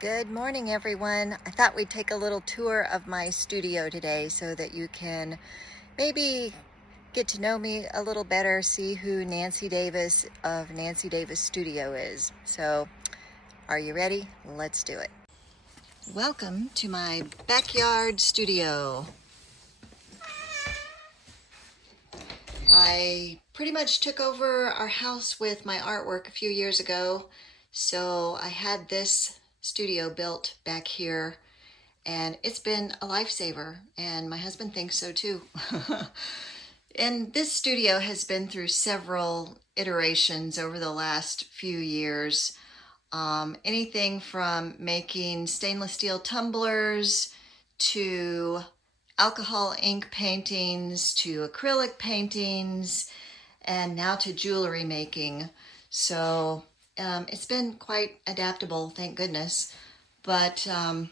Good morning, everyone. I thought we'd take a little tour of my studio today so that you can maybe get to know me a little better, see who Nancy Davis of Nancy Davis Studio is. So, are you ready? Let's do it. Welcome to my backyard studio. I pretty much took over our house with my artwork a few years ago, so I had this studio built back here, and it's been a lifesaver, and my husband thinks so too. And this studio has been through several iterations over the last few years. Anything from making stainless steel tumblers to alcohol ink paintings to acrylic paintings and now to jewelry making. So it's been quite adaptable, thank goodness. But so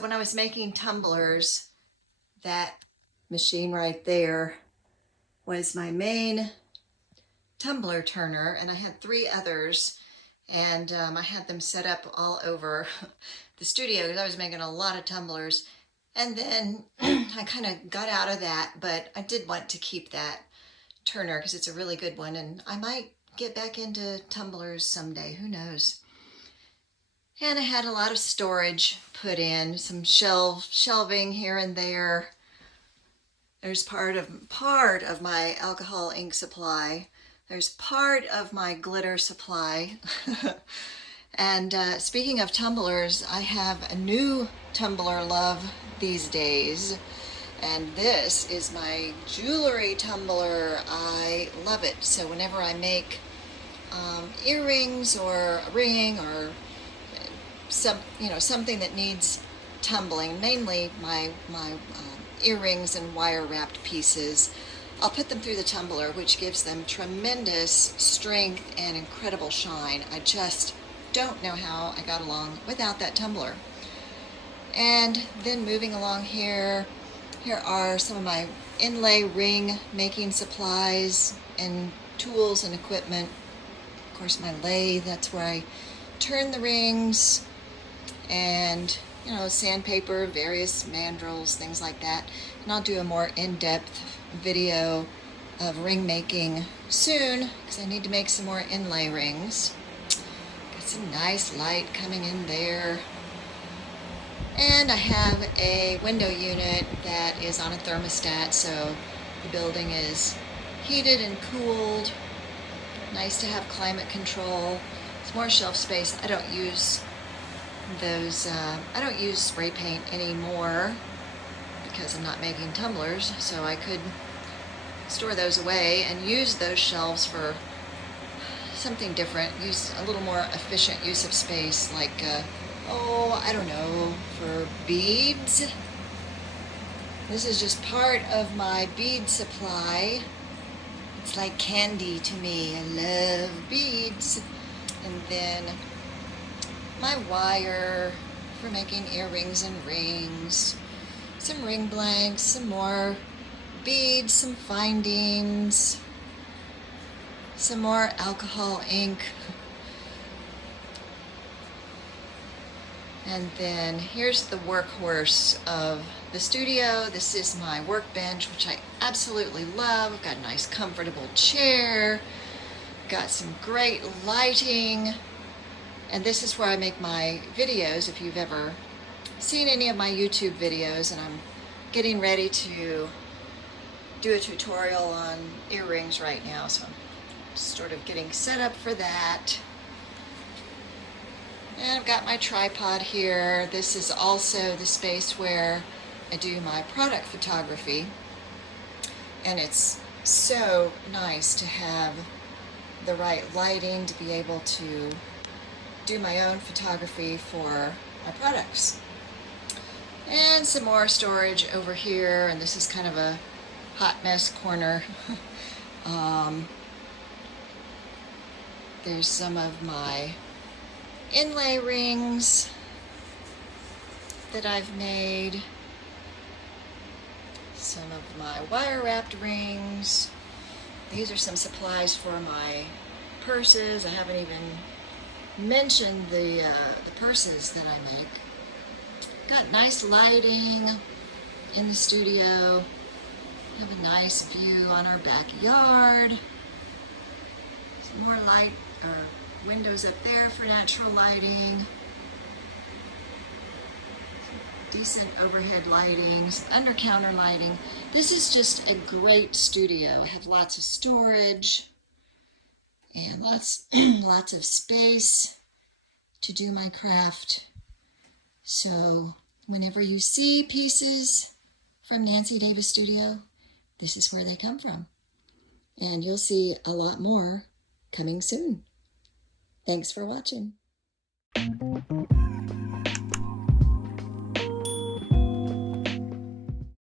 when I was making tumblers, that machine right there was my main tumbler turner, and I had three others, and I had them set up all over the studio because I was making a lot of tumblers. And then I kind of got out of that, but I did want to keep that turner because it's a really good one, and I might get back into tumblers someday, who knows. And I had a lot of storage put in, some shelving here and there. There's part of my alcohol ink supply. There's part of my glitter supply. And speaking of tumblers, I have a new tumbler love these days. And this is my jewelry tumbler. I love it. So whenever I make earrings or a ring or something that needs tumbling, mainly my earrings and wire wrapped pieces, I'll put them through the tumbler, which gives them tremendous strength and incredible shine. I just don't know how I got along without that tumbler. And then moving along here are some of my inlay ring making supplies and tools and equipment. Of course, my lathe, that's where I turn the rings, and sandpaper, various mandrels, things like that. And I'll do a more in-depth video of ring making soon because I need to make some more inlay rings. Got some nice light coming in there. And I have a window unit that is on a thermostat, so the building is heated and cooled. Nice to have climate control. It's more shelf space. I don't use spray paint anymore because I'm not making tumblers, so I could store those away and use those shelves for something different, use a little more efficient use of space, like I don't know, for beads. This is just part of my bead supply. It's like candy to me. I love beads. And then my wire for making earrings and rings, some ring blanks, some more beads, some findings, some more alcohol ink. And then here's the workhorse of the studio. This is my workbench, which I absolutely love. I've got a nice comfortable chair, got some great lighting. And this is where I make my videos, if you've ever seen any of my YouTube videos. And I'm getting ready to do a tutorial on earrings right now, so I'm sort of getting set up for that. And I've got my tripod here. This is also the space where I do my product photography. And it's so nice to have the right lighting to be able to do my own photography for my products. And some more storage over here, and this is kind of a hot mess corner. There's some of my inlay rings that I've made, some of my wire wrapped rings. These are some supplies for my purses. I haven't even mention the purses that I make. Got nice lighting in the studio. Have a nice view on our backyard. Some more light or windows up there for natural lighting. Decent overhead lighting, under counter lighting. This is just a great studio. I have lots of storage and lots of space to do my craft. So whenever you see pieces from Nancy Davis Studio, this is where they come from. And you'll see a lot more coming soon. Thanks for watching.